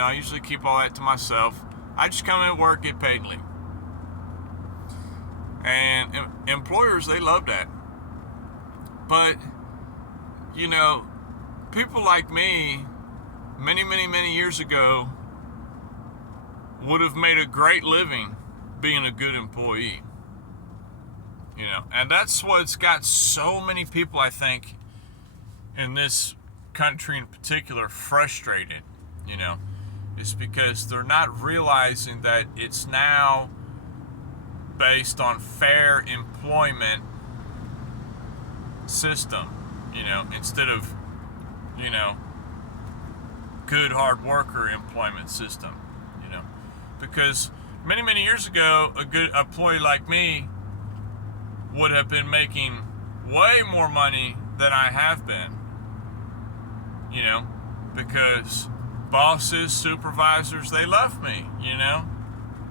I usually keep all that to myself. I just come in, work, get paid, and leave. And employers, they love that. But, people like me, many, many, many years ago, would have made a great living being a good employee. And that's what's got so many people, I think, in this country in particular, frustrated, is because they're not realizing that it's now based on fair employment system, instead of, good hard worker employment system, because many, many years ago, a good employee like me would have been making way more money than I have been, because bosses, supervisors, they love me,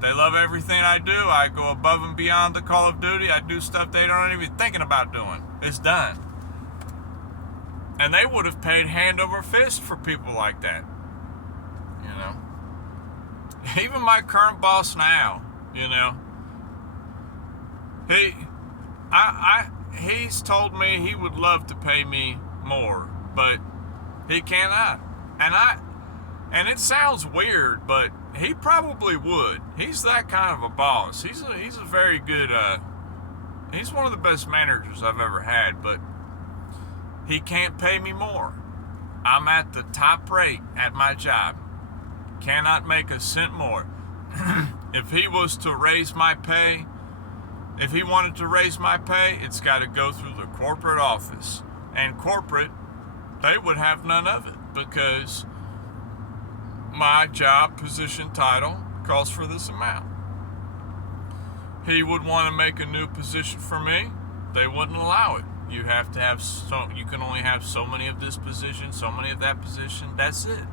They love everything I do. I go above and beyond the call of duty. I do stuff they aren't even thinking about doing. It's done. And they would have paid hand over fist for people like that. Even my current boss now, he's told me he would love to pay me more, but he cannot. And it sounds weird, but he probably would. He's that kind of a boss. He's a very good, he's one of the best managers I've ever had, but he can't pay me more. I'm at the top rate at my job. Cannot make a cent more. If he was to raise my pay, if he wanted to raise my pay, it's got to go through the corporate office. And corporate, they would have none of it, because my job position title calls for this amount. He would want to make a new position for me. They wouldn't allow it. You have to have you can only have so many of this position, so many of that position. That's it.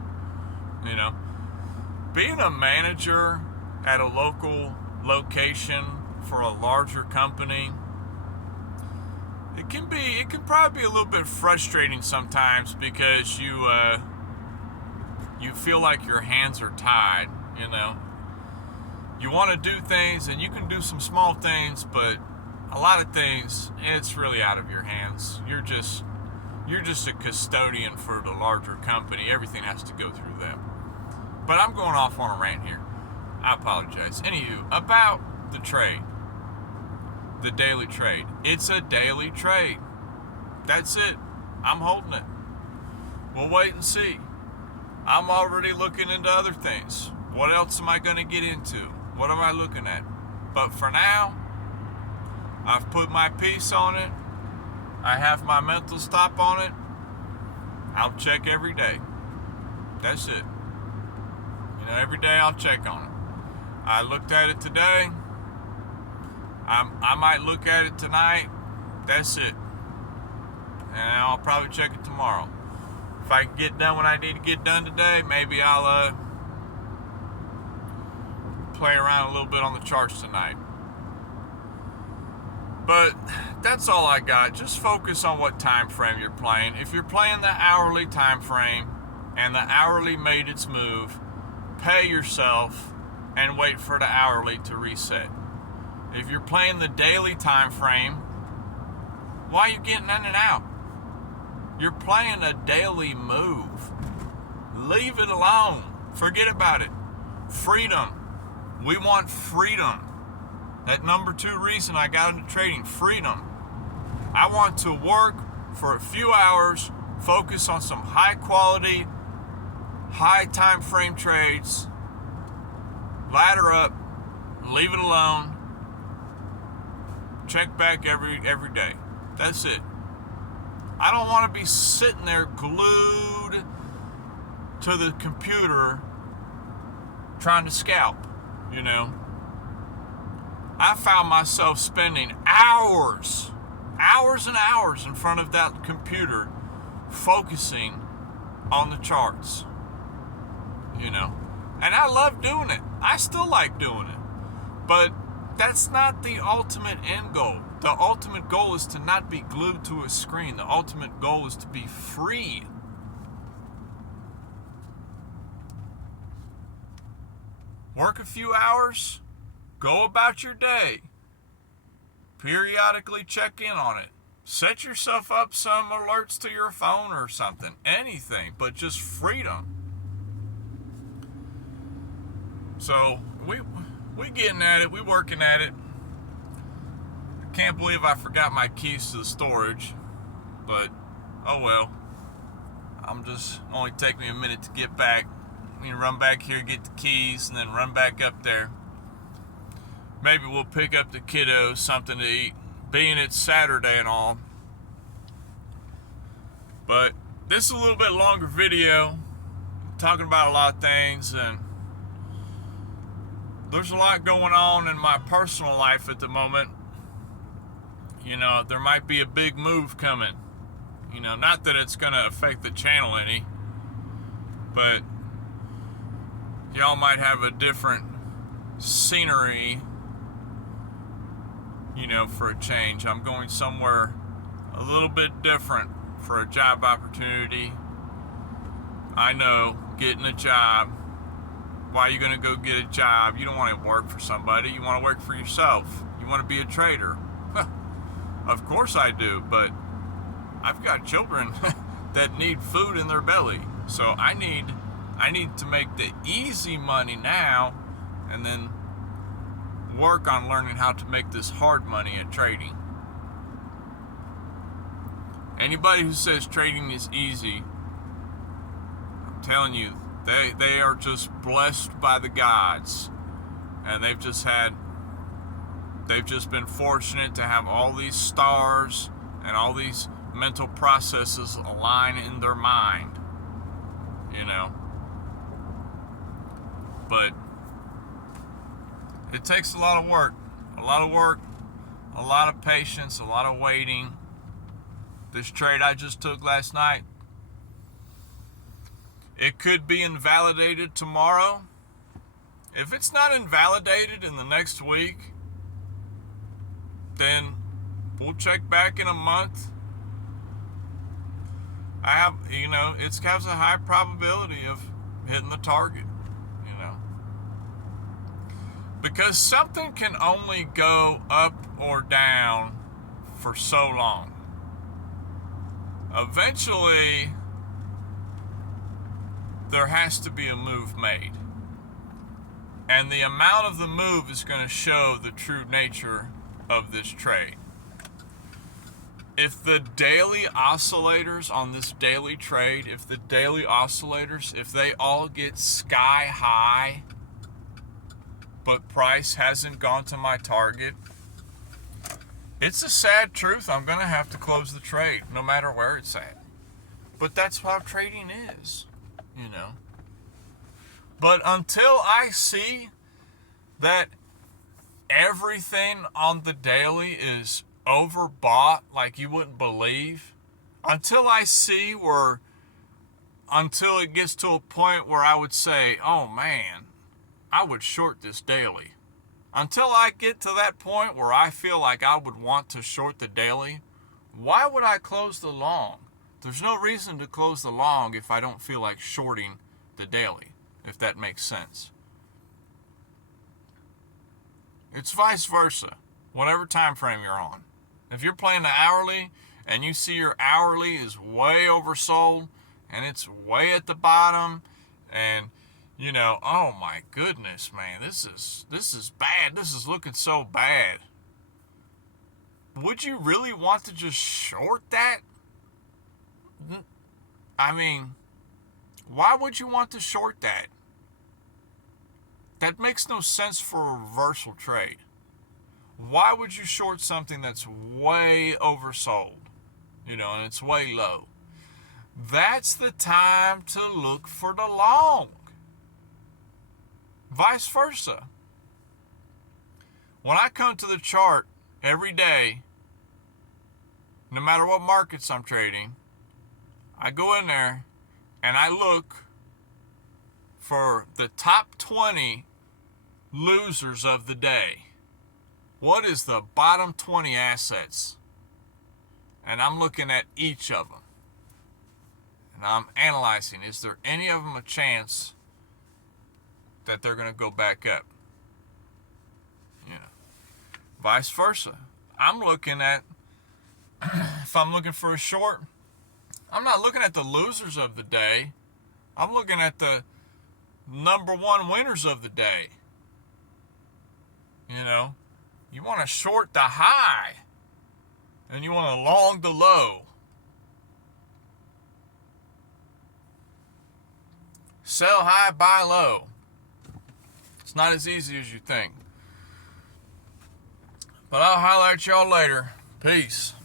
Being a manager at a local location for a larger company, it can probably be a little bit frustrating sometimes, because you feel like your hands are tied. You want to do things, and you can do some small things, but a lot of things, it's really out of your hands. You're just a custodian for the larger company. Everything has to go through them. But I'm going off on a rant here. I apologize. Anywho, about the trade. The daily trade. It's a daily trade. That's it. I'm holding it. We'll wait and see. I'm already looking into other things. What else am I going to get into? What am I looking at? But for now, I've put my piece on it. I have my mental stop on it. I'll check every day. That's it. Every day I'll check on it. I looked at it today. I might look at it tonight. That's it. And I'll probably check it tomorrow. If I can get done what I need to get done today, maybe I'll play around a little bit on the charts tonight. But that's all I got. Just focus on what time frame you're playing. If you're playing the hourly time frame and the hourly made its move, pay yourself and wait for the hourly to reset. If you're playing the daily time frame, why are you getting in and out? You're playing a daily move. Leave it alone. Forget about it. Freedom. We want freedom. That number 2 reason I got into trading, freedom. I want to work for a few hours, focus on some high quality, high time frame trades, ladder up, leave it alone, check back every day. That's it. I don't want to be sitting there glued to the computer trying to scalp, I found myself spending hours and hours in front of that computer focusing on the charts, and I love doing it. I still like doing it, but that's not the ultimate end goal. The ultimate goal is to not be glued to a screen. The ultimate goal is to be free. Work a few hours, go about your day. Periodically check in on it. Set yourself up some alerts to your phone or something. Anything, but just freedom. So we getting at it. We working at it. I can't believe I forgot my keys to the storage. But, oh well. I'm just, only take me a minute to get back. Run back here, get the keys, and then run back up there. Maybe we'll pick up the kiddos something to eat, being it's Saturday and all. But this is a little bit longer video, talking about a lot of things, and there's a lot going on in my personal life at the moment. There might be a big move coming. Not that it's going to affect the channel any, but y'all might have a different scenery, for a change. I'm going somewhere a little bit different for a job opportunity. I know, getting a job. Why are you going to go get a job? You don't want to work for somebody. You want to work for yourself. You want to be a trader. Of course I do, but I've got children that need food in their belly. So I need to make the easy money now and then work on learning how to make this hard money at trading. Anybody who says trading is easy, I'm telling you, they are just blessed by the gods. And they've just been fortunate to have all these stars and all these mental processes align in their mind. But it takes a lot of work, a lot of patience, a lot of waiting. This trade I just took last night, it could be invalidated tomorrow. If it's not invalidated in the next week, then we'll check back in a month. It has a high probability of hitting the target, because something can only go up or down for so long. Eventually, there has to be a move made. And the amount of the move is going to show the true nature of this trade. If the daily oscillators on this daily trade, if they all get sky high, but price hasn't gone to my target, it's a sad truth. I'm going to have to close the trade, no matter where it's at. But that's how trading is, But until I see that everything on the daily is overbought like you wouldn't believe, until it gets to a point where I would say, oh man, I would short this daily. Until I get to that point where I feel like I would want to short the daily, why would I close the long? There's no reason to close the long if I don't feel like shorting the daily, if that makes sense. It's vice versa, whatever time frame you're on. If you're playing the hourly and you see your hourly is way oversold and it's way at the bottom, and oh my goodness, man, this is bad. This is looking so bad. Would you really want to just short that? I mean, why would you want to short that? That makes no sense for a reversal trade. Why would you short something that's way oversold, and it's way low? That's the time to look for the long. Vice versa. When I come to the chart every day, no matter what markets I'm trading, I go in there and I look for the top 20 losers of the day. What is the bottom 20 assets? And I'm looking at each of them. And I'm analyzing, is there any of them a chance that they're going to go back up. You know, vice versa. I'm looking at, if I'm looking for a short, I'm not looking at the losers of the day. I'm looking at the number one winners of the day. You know, you want to short the high and you want to long the low. Sell high, buy low. It's not as easy as you think. But I'll holler at y'all later. Peace.